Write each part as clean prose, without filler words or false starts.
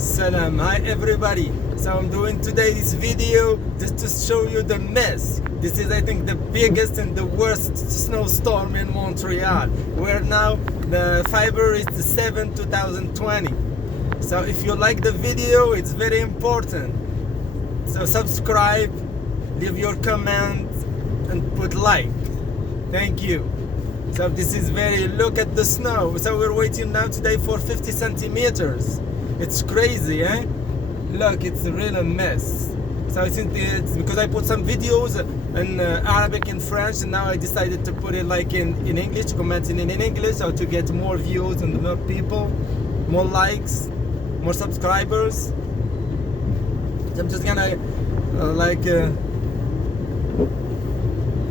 Salam, hi everybody. So I'm doing today this video just to show you the mess. This is I think the biggest and the worst snowstorm in Montreal. Where now the February is the 7th, 2020. So if you like the video, it's very important. So subscribe, leave your comment and put like. Thank you. So this is look at the snow. So we're waiting now today for 50 centimeters. It's crazy, eh? Look, it's a real mess. So I think it's because I put some videos in Arabic and French, and now I decided to put it like in English, commenting in English, so to get more views and more people, more likes, more subscribers. So I'm just gonna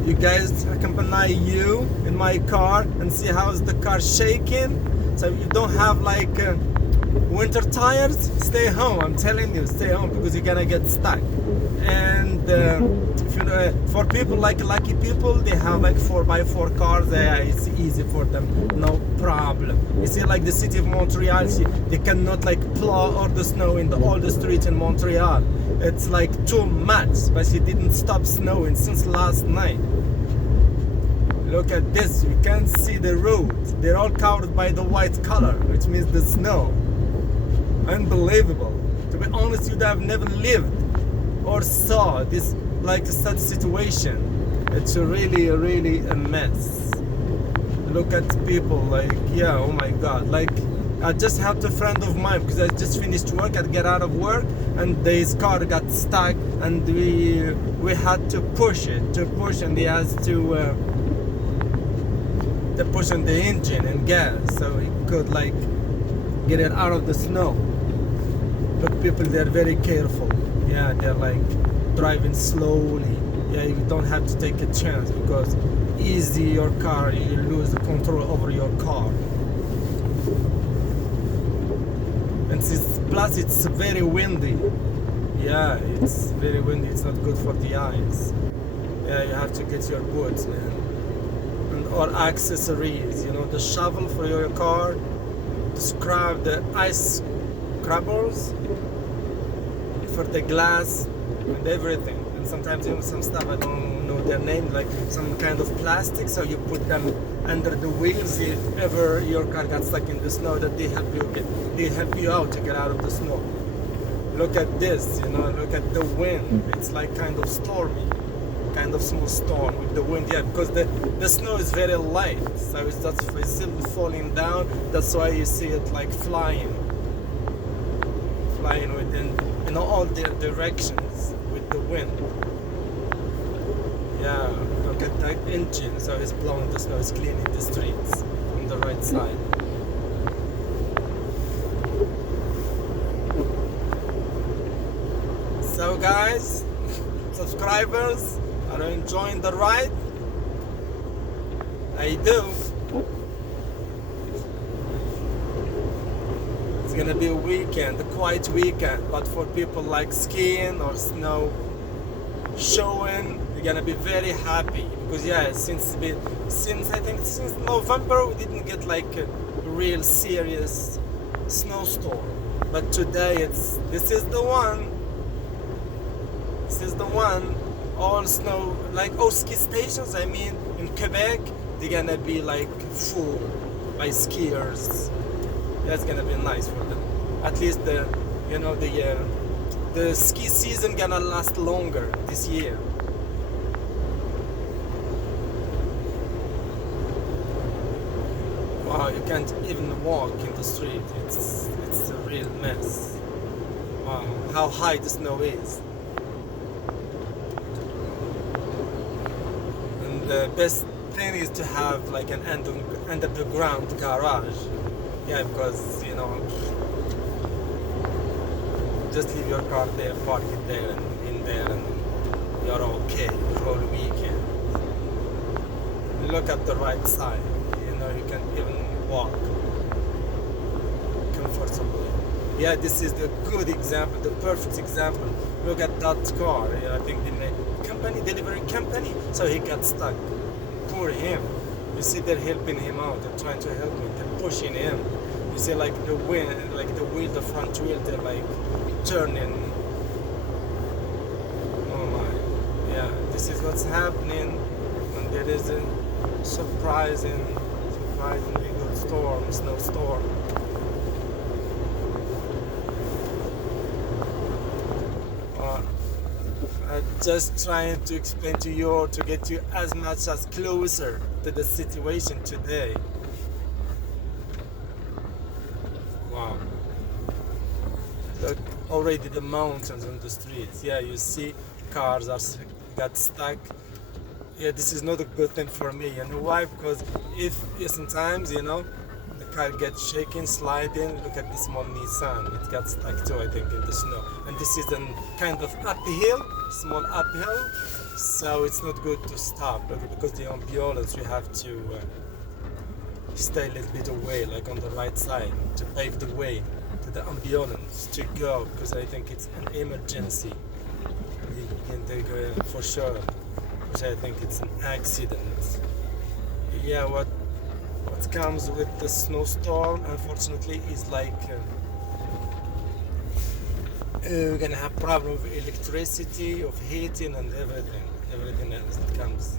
you guys accompany you in my car and see how's the car shaking. So if you don't have winter tires, stay home. I'm telling you, stay home because you're gonna get stuck. And if you know, for people like lucky people, they have 4x4 cars. It's easy for them, no problem. You see, like the city of Montreal, they cannot plow all the snow in all the streets in Montreal. It's too much, but it didn't stop snowing since last night. Look at this, you can't see the roads. They're all covered by the white color, which means the snow. Unbelievable. To be honest, you'd have never lived or saw this such situation. It's really a mess. Look at people oh my god. I just helped a friend of mine because I just finished work. I get out of work and his car got stuck, and we had to push, and he has to push on the engine and gas so he could get it out of the snow. Look, people, they're very careful. Yeah, they're driving slowly. Yeah, you don't have to take a chance because easy your car, you lose the control over your car. And plus it's very windy. Yeah, it's very windy. It's not good for the eyes. Yeah, you have to get your boots, man. Or accessories, the shovel for your car, the ice scrubbers for the glass and everything. And sometimes even some stuff I don't know their name, some kind of plastic, so you put them under the wheels if ever your car got stuck in the snow, that they help you out to get out of the snow. Look at this, look at the wind. It's kind of stormy. Kind of small storm with the wind, yeah, because the snow is very light, so it's still falling down. That's why you see it flying within all the directions with the wind. Yeah, look at that engine. So it's blowing the snow, it's cleaning the streets on the right side. So guys, subscribers, are you enjoying the ride? I do. It's gonna be a weekend, a quiet weekend, but for people like skiing or snow showing, they're gonna be very happy because since November we didn't get a real serious snowstorm, but today this is the one. All snow, all ski stations, in Quebec, they're gonna be full by skiers. That's gonna be nice for them. At least the ski season gonna last longer this year. Wow, you can't even walk in the street. It's a real mess. Wow, how high the snow is. The best thing is to have an underground garage. Yeah, because just leave your car there, park it there and in there, and you're okay the whole weekend. Look at the right side. You can even walk comfortably. Yeah, this is the good example, the perfect example. Look at that car. I think the delivery company, so he got stuck. Poor him. You see, they're helping him out. They're trying to help him. They're pushing him. You You see like the wind, like the wheel, the front wheel, they're like turning. Oh my, yeah, this is what's happening when there is a surprisingly good storm, snowstorm. I'm just trying to explain to you or to get you as much as closer to the situation today. Wow. Look, already the mountains on the streets. Yeah, you see cars got stuck. Yeah, this is not a good thing for me. You know why? Because if sometimes, you know, the car gets shaking, sliding. Look at this small Nissan. It got stuck too, I think, in the snow. And this is a kind of uphill, small uphill. So it's not good to stop. Because the ambulance, we have to stay a little bit away, like on the right side, to pave the way to the ambulance to go. Because I think it's an emergency. They go for sure. Which I think it's an accident. Yeah, what comes with the snowstorm, unfortunately, is like we're gonna have problem with electricity, of heating, and everything else that comes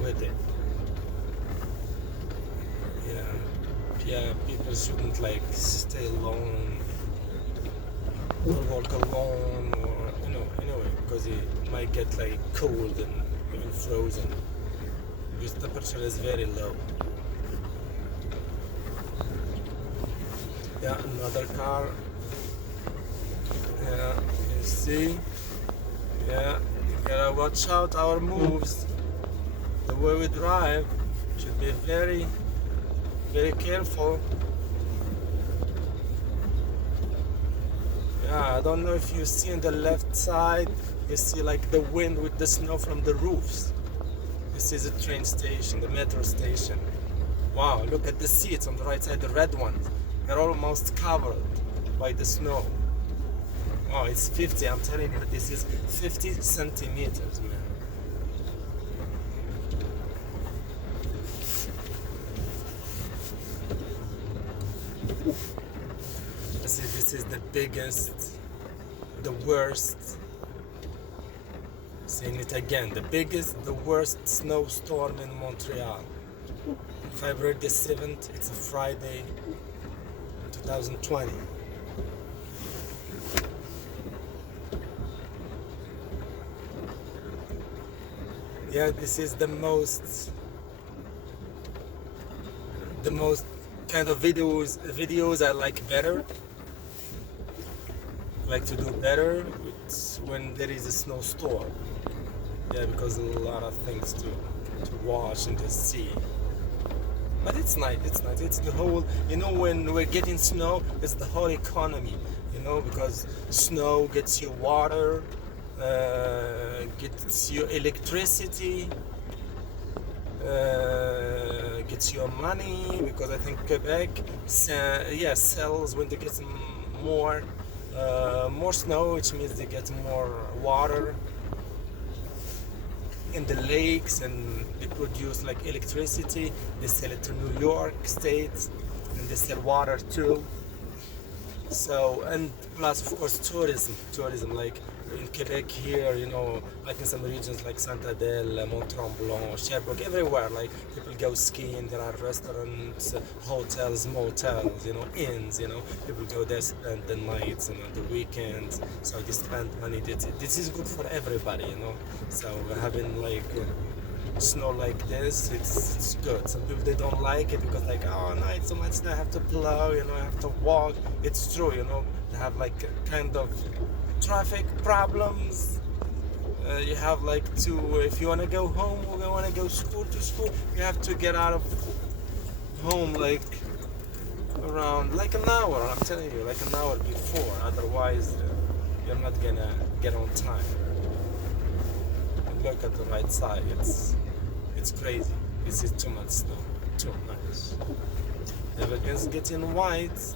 with it. Yeah, people shouldn't like stay alone or walk alone, or anyway, because it might get like cold and even frozen because the temperature is very low. Yeah, another car. Yeah, you see. Yeah, you gotta watch out our moves. The way we drive should be very, very careful. Yeah, I don't know if you see on the left side, you see like the wind with the snow from the roofs. This is a train station, the metro station. Wow, look at the seats on the right side, the red ones. They're almost covered by the snow. Wow, it's 50, I'm telling you, this is 50 centimeters, man. See, this is the biggest, the worst, saying it again, the biggest, the worst snowstorm in Montreal. February the 7th, it's a Friday, 2020. Yeah, this is the most kind of videos I like better. Like to do better when there is a snowstorm. Yeah, because a lot of things to watch and to see. But it's nice, it's the whole, when we're getting snow, it's the whole economy, because snow gets you water, gets you electricity, gets you money, because I think Quebec sells when they get more snow, which means they get more water in the lakes, and they produce like electricity. They sell it to New York State, and they sell water too. So, and plus of course tourism like in Quebec here, like in some regions like Saint-Adèle, Mont-Tremblant, Sherbrooke, everywhere, like people go skiing, there are restaurants, hotels, motels, inns, people go there, spend the nights and the weekends, so they spend money. This is good for everybody, so having like snow like this, it's good. Some people, they don't like it because like, oh no, it's so much, I have to plow, I have to walk. It's true, they have like kind of traffic problems. You have like if you want to go home or you want to go to school, you have to get out of home like around like an hour. I'm telling you, like an hour before, otherwise you're not gonna get on time. And look at the right side, it's crazy. This is too much snow, too much. Everything's getting white.